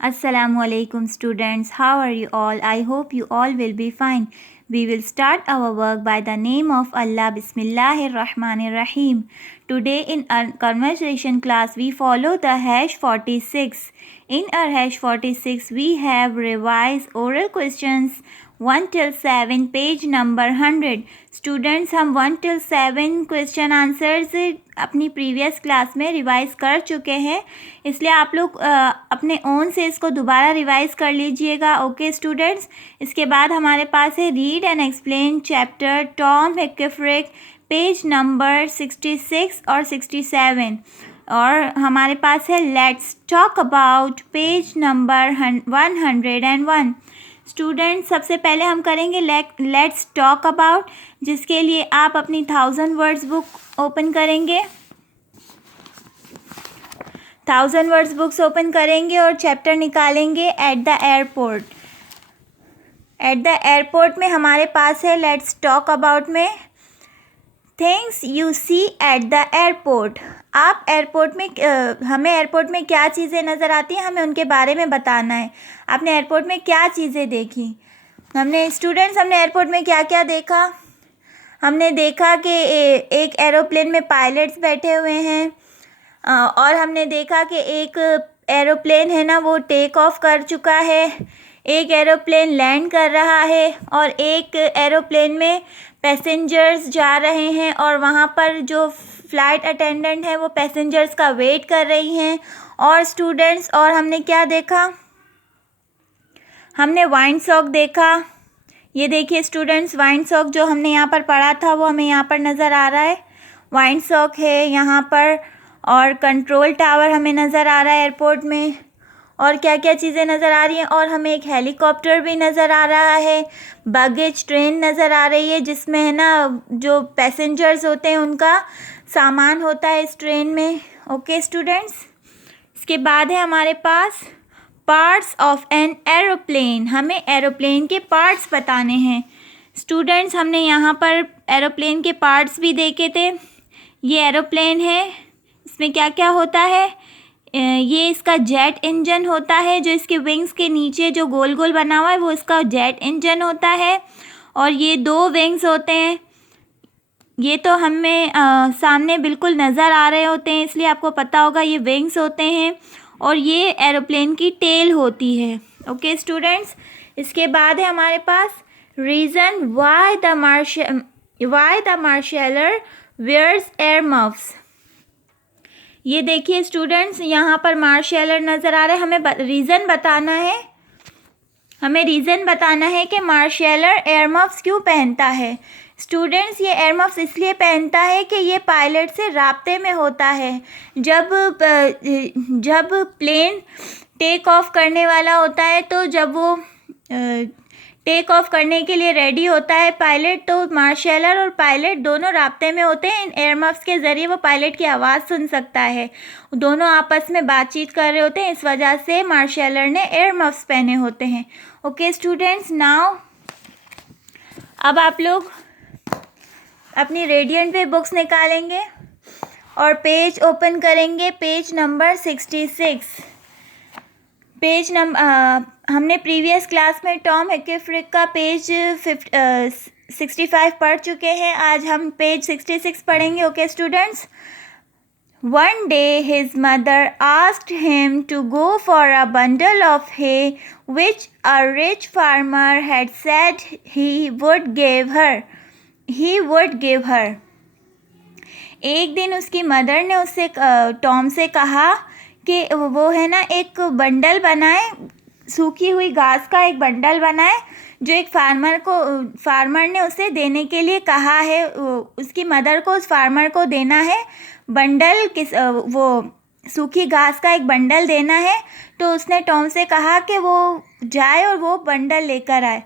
Assalamualaikum students, how are you all? I hope you all will be fine. We will start our work by the name of Allah. Bismillahir Rahmanir Rahim. Today in our conversation class we follow the hash 46. In our hash 46 we have revised oral questions 1 till 7 page number 100. Students हम 1 till 7 question answers अपनी previous class में revise कर चुके हैं, इसलिए आप लोग अपने ओन से इसको दोबारा रिवाइज कर लीजिएगा. ओके स्टूडेंट्स, इसके बाद हमारे पास है read and explain chapter Tom हैकफ्रिक पेज नंबर 66 और 67, और हमारे पास है let's talk about page number 101. Students सबसे पहले हम करेंगे लेट्स टॉक अबाउट, जिसके लिए आप अपनी 1000 वर्ड्स बुक ओपन करेंगे. 1000 वर्ड्स बुक्स ओपन करेंगे और चैप्टर निकालेंगे at the airport. At the airport में हमारे पास है लेट्स टॉक अबाउट में things you see at the airport. आप एयरपोर्ट में हमें एयरपोर्ट में क्या चीज़ें नज़र आती हैं, हमें उनके बारे में बताना है. आपने एयरपोर्ट में क्या चीज़ें देखी? हमने एयरपोर्ट में क्या क्या देखा? हमने देखा कि एक एरोप्लेन में पायलट्स बैठे हुए हैं, और हमने देखा कि एक एरोप्लेन है ना वो टेक ऑफ कर चुका है, एक एरोप्लेन लैंड कर रहा है, और एक एरोप्लेन में पैसेंजर्स जा रहे हैं और वहाँ पर जो फ़्लाइट अटेंडेंट है वो पैसेंजर्स का वेट कर रही हैं. और स्टूडेंट्स, और हमने क्या देखा? हमने वाइन सॉक देखा. ये देखिए स्टूडेंट्स, वाइन सॉक जो हमने यहाँ पर पढ़ा था वो हमें यहाँ पर नज़र आ रहा है. वाइन सॉक है यहाँ पर, और कंट्रोल टावर हमें नज़र आ रहा है एयरपोर्ट में. और क्या क्या चीज़ें नज़र आ रही हैं? और हमें एक हेलीकॉप्टर भी नज़र आ रहा है. बैगेज ट्रेन नज़र आ रही है, जिसमें है ना जो पैसेंजर्स होते हैं उनका सामान होता है इस ट्रेन में. ओके स्टूडेंट्स, इसके बाद है हमारे पास पार्ट्स ऑफ एन एरोप्लेन. हमें एरोप्लेन के पार्ट्स बताने हैं. स्टूडेंट्स, हमने यहाँ पर एरोप्लेन के पार्ट्स भी देखे थे. ये एरोप्लेन है, इसमें क्या क्या होता है? ये इसका जेट इंजन होता है, जो इसके विंग्स के नीचे जो गोल गोल बना हुआ है वो इसका जेट इंजन होता है. और ये 2 विंग्स होते हैं, ये तो हमें सामने बिल्कुल नज़र आ रहे होते हैं, इसलिए आपको पता होगा ये विंग्स होते हैं. और ये एरोप्लेन की टेल होती है. ओके स्टूडेंट्स, इसके बाद है हमारे पास reason why the marshaller wears air muffs. ये देखिए स्टूडेंट्स, यहाँ पर मार्शलर नज़र आ रहा है. हमें रीज़न बताना है कि मार्शलर एयर मफ्स क्यों पहनता है. स्टूडेंट्स, ये एयर मफ्स इसलिए पहनता है कि ये पायलट से राब्ते में होता है. जब प्लेन टेक ऑफ करने वाला होता है, तो जब वो टेक ऑफ करने के लिए रेडी होता है पायलट, तो मार्शलर और पायलट दोनों राब्ते में होते हैं. इन एयर मफ्स के ज़रिए वो पायलट की आवाज़ सुन सकता है. दोनों आपस में बातचीत कर रहे होते हैं, इस वजह से मार्शलर ने एयर मफ्स पहने होते हैं. ओके स्टूडेंट्स, नाउ अब आप लोग अपनी रेडियंट पे बुक्स निकालेंगे और पेज ओपन करेंगे, पेज नंबर 66. हमने प्रीवियस क्लास में टॉम हैकफ्रिक का पेज 65 पढ़ चुके हैं. आज हम पेज 66 पढ़ेंगे. Okay students, One day his mother asked him to go for a bundle of hay which a rich farmer had said he would give her. एक दिन उसकी मदर ने उससे टॉम से कहा कि वो है ना एक बंडल बनाए, सूखी हुई घास का एक बंडल बनाए, जो एक फार्मर ने उसे देने के लिए कहा है. उसकी मदर को उस फार्मर को देना है बंडल, वो सूखी घास का एक बंडल देना है. तो उसने टॉम से कहा कि वो जाए और वो बंडल लेकर आए.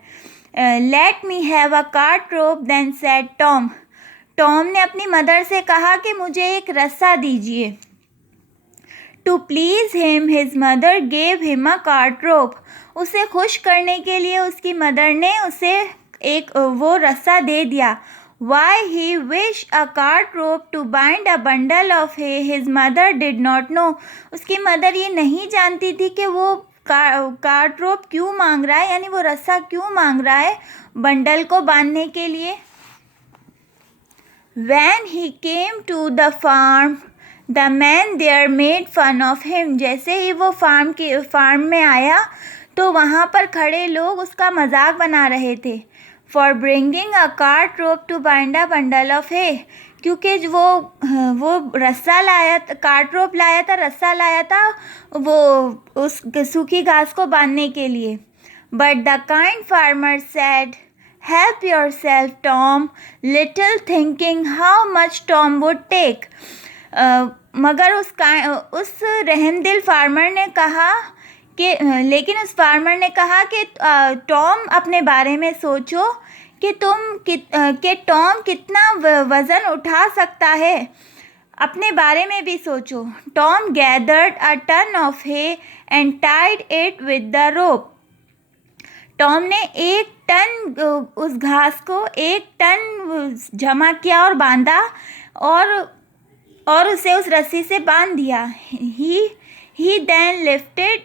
Let me have a cart rope then said Tom. Tom ने अपनी मदर से कहा कि मुझे एक रस्सा दीजिए. To please him his mother gave him a cart rope. उसे खुश करने के लिए उसकी मदर ने उसे एक वो रस्सा दे दिया. Why he wished a cart rope to bind a bundle of hay his mother did not know. उसकी मदर ये नहीं जानती थी कि वो कार्ट रोप क्यों मांग रहा है, यानी वो रस्सा क्यों मांग रहा है बंडल को बांधने के लिए। When he came to the farm, the man there made fun of him. जैसे ही वो फार्म में आया तो वहाँ पर खड़े लोग उसका मजाक बना रहे थे। For bringing a cart rope to bind a bundle of hay. क्योंकि वो रस्सा लाया, कार्ट रोप लाया था, रस्सा लाया था वो उस सूखी घास को बांधने के लिए। But the kind farmer said, Help yourself, Tom, little thinking how much Tom would take. मगर उस रहमदिल फार्मर ने कहा कि लेकिन उस फार्मर ने कहा कि टॉम अपने बारे में सोचो कि टॉम कितना वज़न उठा सकता है, अपने बारे में भी सोचो। Tom gathered a ton of hay and tied it with the rope. Tom ने 1 टन उस घास को 1 टन जमा किया और बांधा और उसे उस रस्सी से बांध दिया। He then lifted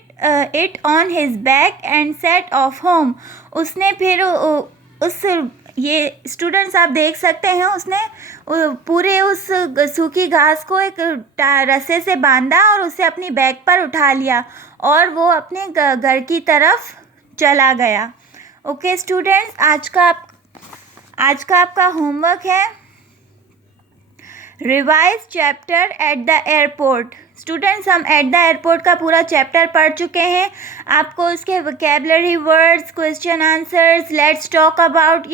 it on his back and set off home. उसने फिर ये स्टूडेंट्स आप देख सकते हैं, उसने पूरे उस सूखी घास को एक रस्से से बांधा और उसे अपनी बैक पर उठा लिया और वो अपने घर की तरफ चला गया। ओके स्टूडेंट्स, आज का आपका होमवर्क है revise chapter eight the airport. Students, हम एट द एयरपोर्ट का पूरा चैप्टर पढ़ चुके हैं। आपको उसके vocabulary words, question answers, let's talk about, ये